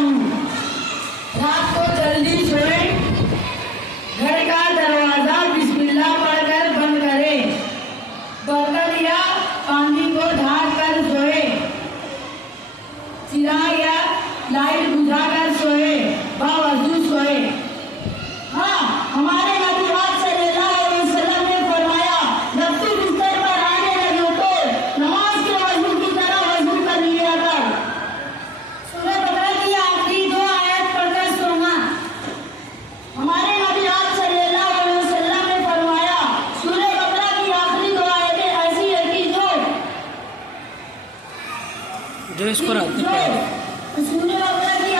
हूँ। रात को जल्दी सोए, घर का दरवाजा बिस्मिल्लाह पढ़कर बंद करें, बर्तन या पानी को ढाक कर सोए, चिराग या लाइट बुझाकर सोए, बावजूद सोए। हाँ, हमारे नबी सल्लल्लाहु अलैहि वसल्लम ने फरमाया, जब तुम बिस्तर पर आने लगे तो नमाज के वजू की तरह वजू कर लिया कर। सूरह बकरा की आखिरी 2 आयत पढ़कर सोना। हमारे नबी सल्लल्लाहु अलैहि वसल्लम ने फरमाया, सूरह बकरा की आखिरी 2 आयतें ऐसी है कि जो इसको सूरह बकरा की